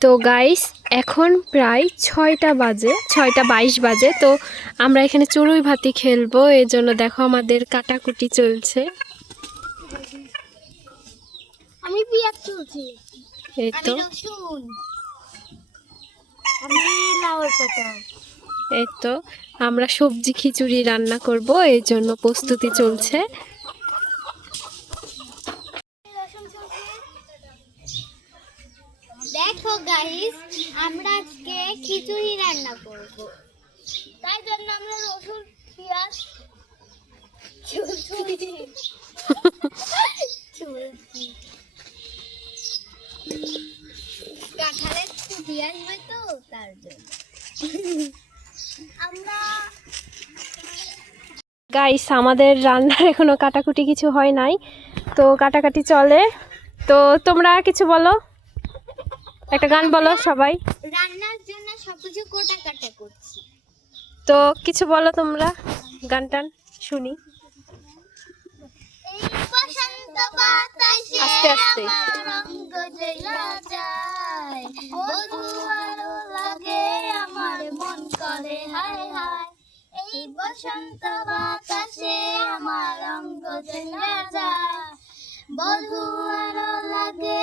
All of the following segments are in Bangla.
তো গাইস এখন প্রায় ছয়টা বাজে ছয়টা বাইশ বাজে তো আমরা এখানে চড়ুই ভাতি খেলব এই জন্য দেখো আমাদের কাটাকুটি চলছে। আমি চলছি। এই তো। এই তো আমরা সবজি খিচুড়ি রান্না করব এই জন্য প্রস্তুতি চলছে। দেখো গাইস আমরা আজকে খিচুড়ি রান্না করব। তাই জন্য আমরা রসুন, পেঁয়াজ পেঁয়াজ হয় তো, তার জন্য। আমরা গাইস আমাদের রান্নার এখনও কাটাকুটি কিছু হয় নাই। তো কাটাকাটি চলে। তো তোমরা কিছু বলো। একটা গান বলো সবাই। রান্নার জন্য সবকিছু কোটা কাটা করছি। তো কিছু বলো তোমরা গান টান শুনি আস্তে আস্তে। এই বসন্ত বাতাসে আমার জ্বলা যায়। বধু আলো লাগে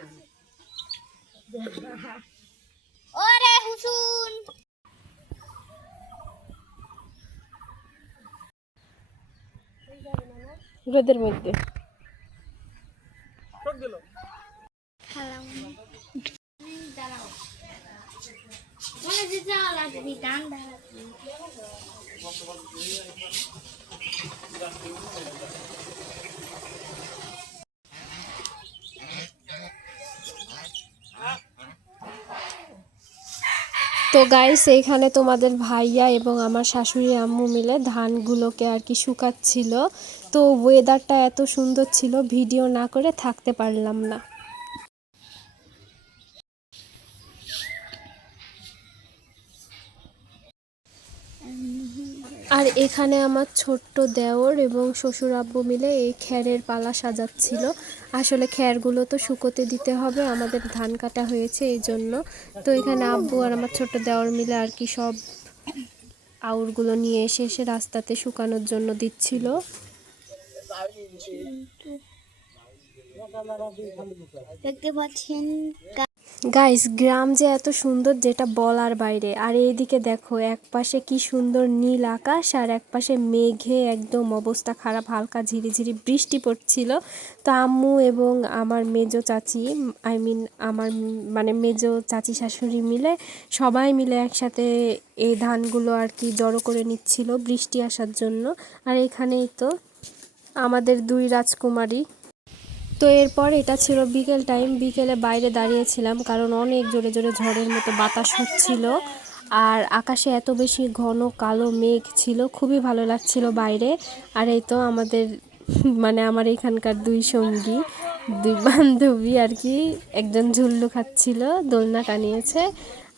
ওরে হুসুন। রোদের মধ্যে। দাঁড়াও মনে যে যাওয়া লাগবি গান দাঁড়াবি তো গাইস এইখানে তোমাদের ভাইয়া এবং আমার শাশুড়ি আম্মু মিলে ধানগুলোকে আর কি শুকাচ্ছিল। তো ওয়েদারটা এত সুন্দর ছিল ভিডিও না করে থাকতে পারলাম না। আর এখানে আমার ছোট্ট দেওর এবং শ্বশুর আব্বু মিলে এই খ্যারের পালা সাজাচ্ছিল। আসলে খ্যারগুলো তো শুকোতে দিতে হবে, আমাদের ধান কাটা হয়েছে এই জন্য। তো এখানে আব্বু আর আমার ছোট্ট দেওর মিলে আর কি সব আউরগুলো নিয়ে এসে এসে রাস্তাতে শুকানোর জন্য দিচ্ছিল। দেখতে পাচ্ছেন গাইস গ্রাম যে এত সুন্দর যেটা বলার বাইরে। আর এইদিকে দেখো এক পাশে কি সুন্দর নীল আকাশ আর এক পাশে মেঘে একদম অবস্থা খারাপ, হালকা ঝিরিঝিরি বৃষ্টি পড়ছিল। তো আম্মু এবং আমার মেজো চাচি আই মিন আমার মানে মেজো চাচি শাশুড়ি মিলে সবাই মিলে একসাথে এই ধানগুলো আর কি জড়ো করে নিচ্ছিল বৃষ্টি আসার জন্য। আর এখানেই তো আমাদের দুই রাজকুমারী তো এরপর এটা ছিল বিকেল টাইম বিকেলে বাইরে দাঁড়িয়েছিলাম, কারণ অনেক জোরে জোরে ঝড়ের মতো বাতাস হচ্ছিল। আর আকাশে এত বেশি ঘন কালো মেঘ ছিল, খুবই ভালো লাগছিল বাইরে। আর এই তো আমাদের মানে আমার এখানকার দুই সঙ্গী, দুই বান্ধবী আর কি, একজন ঝুল্লু খাচ্ছিল, দোলনা টানিয়েছে।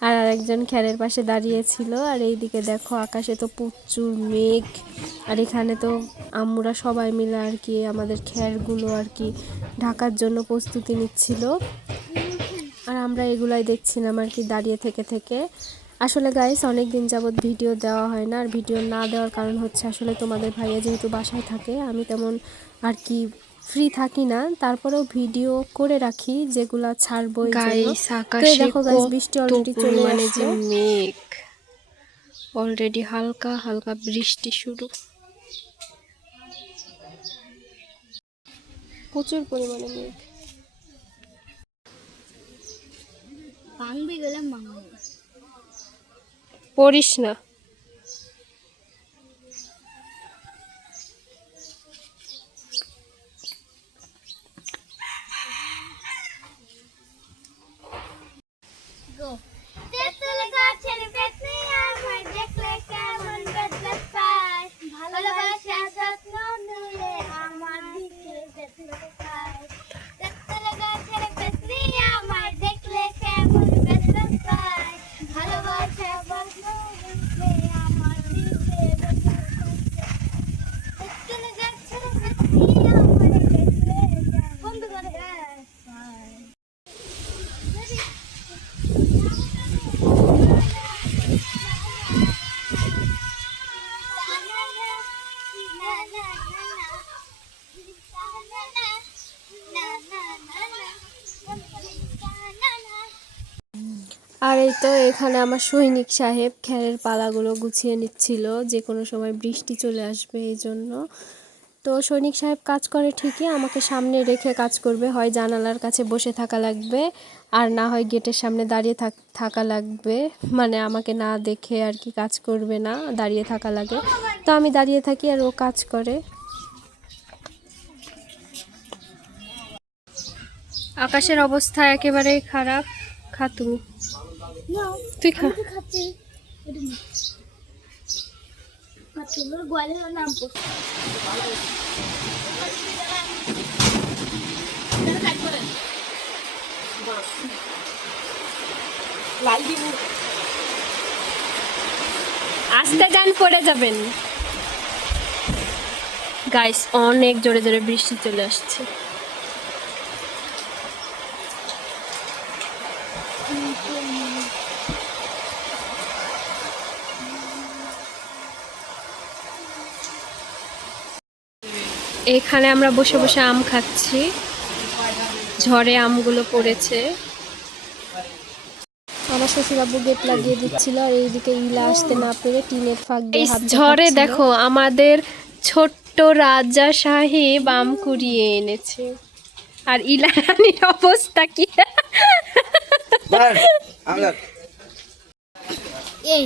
আর আরেকজন খ্যারের পাশে দাঁড়িয়েছিল। আর এইদিকে দেখো আকাশে তো প্রচুর মেঘ। আর এখানে তো আম্মুরা সবাই মিলে আর কি আমাদের খ্যারগুলো আর কি ঢাকার জন্য প্রস্তুতি নিচ্ছিল। আর আমরা এগুলাই দেখছিলাম আর কি দাঁড়িয়ে থেকে থেকে। আসলে গাইস অনেক দিন যাবৎ ভিডিও দেওয়া হয় না। আর ভিডিও না দেওয়ার কারণ হচ্ছে আসলে তোমাদের ভাইয়া যেহেতু বাসায় থাকে, আমি তেমন আর কি ফ্রি থাকি না তারপরেও ভিডিও করে রাখি যেগুলা ছাড়বো দেখো গাইস বৃষ্টি অলরেডি চলে পরিমাণে যে মেঘ। অলরেডি হালকা হালকা বৃষ্টি শুরু। প্রচুর পরিমাণে মেঘ। পড়িস না। আর এই তো এখানে আমার সৈনিক সাহেব খ্যারের পালাগুলো গুছিয়ে নিচ্ছিল। যে কোনো সময় বৃষ্টি চলে আসবে এই জন্য। তো সৈনিক সাহেব কাজ করে ঠিকই, আমাকে সামনে রেখে কাজ করবে। হয় জানালার কাছে বসে থাকা লাগবে, আর না হয় গেটের সামনে দাঁড়িয়ে থাক লাগবে। মানে আমাকে না দেখে আর কি কাজ করবে না, দাঁড়িয়ে থাকা লাগে। তো আমি দাঁড়িয়ে থাকি আর ও কাজ করে। আকাশের অবস্থা একেবারেই খারাপ। খা তুমি তুই খা। খাচ্ছি। গোয়ালের নাম আস্তে যান পড়ে যাবেন। গাইস অনেক জোরে জোরে বৃষ্টি চলে আসছে। এখানে আমরা বসে বসে আম খাচ্ছি। ঝড়ে আমগুলো পড়েছে। আমার শ্বশুরাব্বু গেট লাগিয়ে দিচ্ছিল আর এইদিকে ইলা আসতে না পেরে টিনের ফাঁক দিয়ে ঝড়ে দেখো আমাদের ছোট্ট রাজা সাহেব আম কুড়িয়ে এনেছে। আর ইলারানির অবস্থা কি. এই।